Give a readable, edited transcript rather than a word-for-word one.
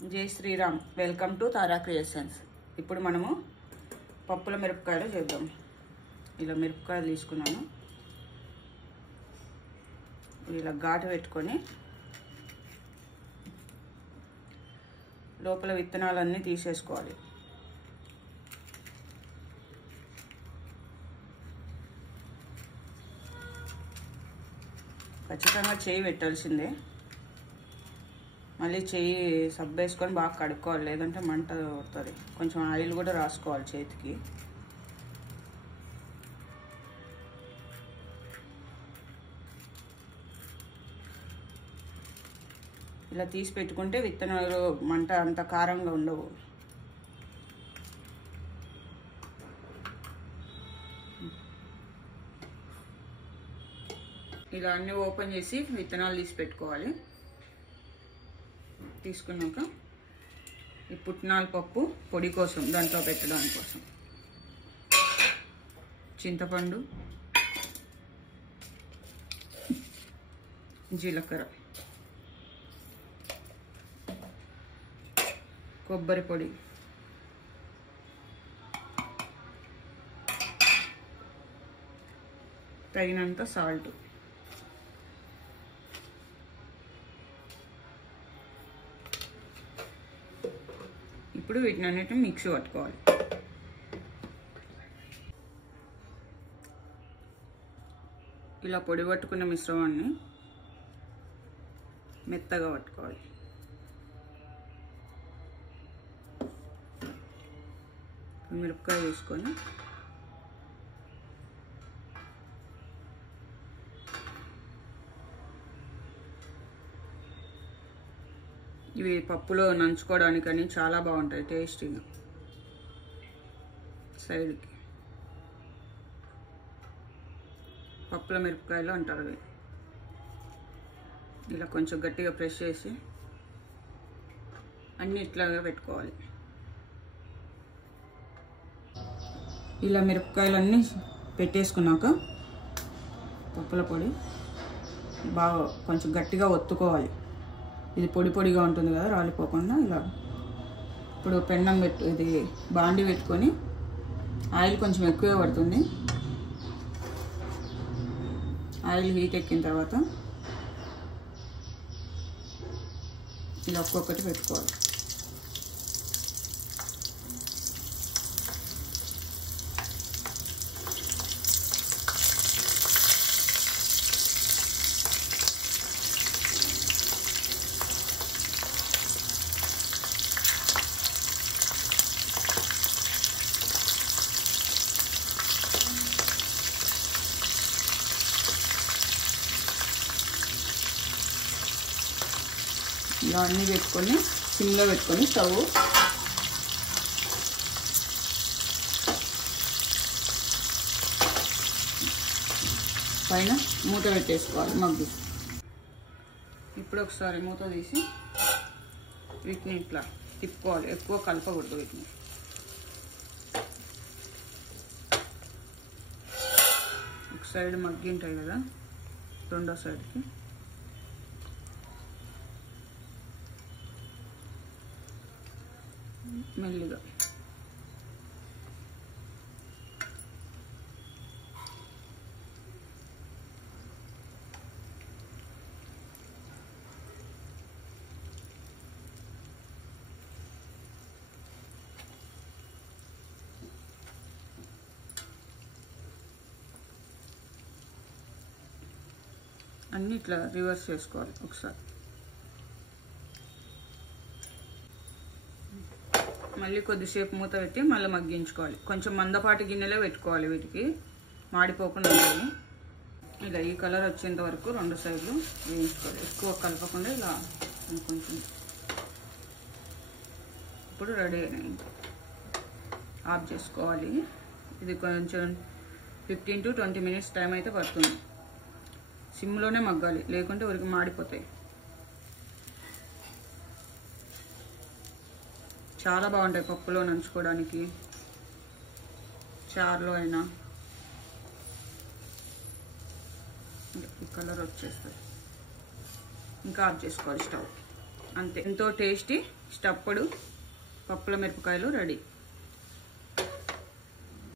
జై Sriram. Welcome to Tara creations. ఇప్పుడు మనము పప్పుల మిరపకాయలు చేద్దాం. ఇలా మిరపకాయలు తీసుకున్నాను. ఇలా ఘాటు పెట్టుకొని లోపల విత్తనాలన్నీ తీసేసుకోవాలి. ఖచ్చితంగా చేయి పెట్టాల్సిందే. మళ్ళీ చెయ్యి సబ్బు వేసుకొని బాగా కడుక్కోవాలి, లేదంటే మంట వస్తుంది. కొంచెం ఆయిల్ కూడా రాసుకోవాలి చేతికి. ఇలా తీసి పెట్టుకుంటే విత్తనాలు మంట అంత కారంగా ఉండవు. ఇలా అన్నీ ఓపెన్ చేసి విత్తనాలు తీసి పెట్టుకోవాలి. తీసుకున్నాక ఈ పుట్నాల పప్పు పొడి కోసం దాంట్లో పెట్టడానికి కోసం చింతపండు, జీలకర్ర, కొబ్బరి పొడి, తగినంత సాల్ట్, ఇప్పుడు వీటిని అన్నిటిని మిక్సీ పట్టుకోవాలి. ఇలా పొడి పట్టుకున్న మిశ్రమాన్ని మెత్తగా పట్టుకోవాలి. మిరపకాయ వేసుకొని ఇవి పప్పులో నంచుకోవడానికని చాలా బాగుంటాయి టేస్టీగా. సైడ్కి పప్పుల మిరపకాయలు అంటారు అవి. ఇలా కొంచెం గట్టిగా ప్రెస్ చేసి అన్నీ ఇట్లాగా పెట్టుకోవాలి. ఇలా మిరపకాయలన్నీ పెట్టేసుకున్నాక పప్పుల పొడి బాగా కొంచెం గట్టిగా ఒత్తుకోవాలి. ఇది పొడి పొడిగా ఉంటుంది కదా, రాలిపోకుండా. ఇలా ఇప్పుడు పెన్నం ఇది బాండి పెట్టుకొని ఆయిల్ కొంచెం ఎక్కువే పడుతుంది. ఆయిల్ హీట్ ఎక్కిన తర్వాత ఇలా ఒక్కొక్కటి పెట్టుకోవాలి. ఇలా అన్నీ పెట్టుకొని సిమ్లో పెట్టుకొని స్టవ్ పైన మూత పెట్టేసుకోవాలి మగ్గు. ఇప్పుడు ఒకసారి మూత తీసి వీటిని ఇట్లా తిప్పుకోవాలి. ఎక్కువ కలపకూడదు వీటిని. ఒక సైడ్ మగ్గి ఉంటాయి కదా, రెండో సైడ్కి మెల్లిగా అన్నీ ఇట్లా రివర్స్ చేసుకోవాలి ఒకసారి. మళ్ళీ కొద్దిసేపు మూత పెట్టి మళ్ళీ మగ్గించుకోవాలి. కొంచెం మందపాటి గిన్నెలో పెట్టుకోవాలి, వీటికి మాడిపోకుండా ఉంటుంది. ఇలా ఈ కలర్ వచ్చేంత వరకు రెండు సైడ్లు వేయించుకోవాలి. ఎక్కువ కలపకుండా ఇలా కొంచెం. ఇప్పుడు రెడీ అయినాయి, ఆఫ్ చేసుకోవాలి. ఇది కొంచెం 15 to 20 minutes టైం అయితే పడుతుంది. సిమ్లోనే మగ్గాలి, లేకుంటే ఉరికి మాడిపోతాయి. చాలా బాగుంటాయి పప్పులో నంచుకోవడానికి, చారులో అయినా. ఈ కలర్ వచ్చేస్తుంది. ఇంకా ఆఫ్ చేసుకోవాలి స్టవ్. అంతే, ఎంతో టేస్టీ స్టఫ్డ్ పప్పుల మిరపకాయలు రెడీ.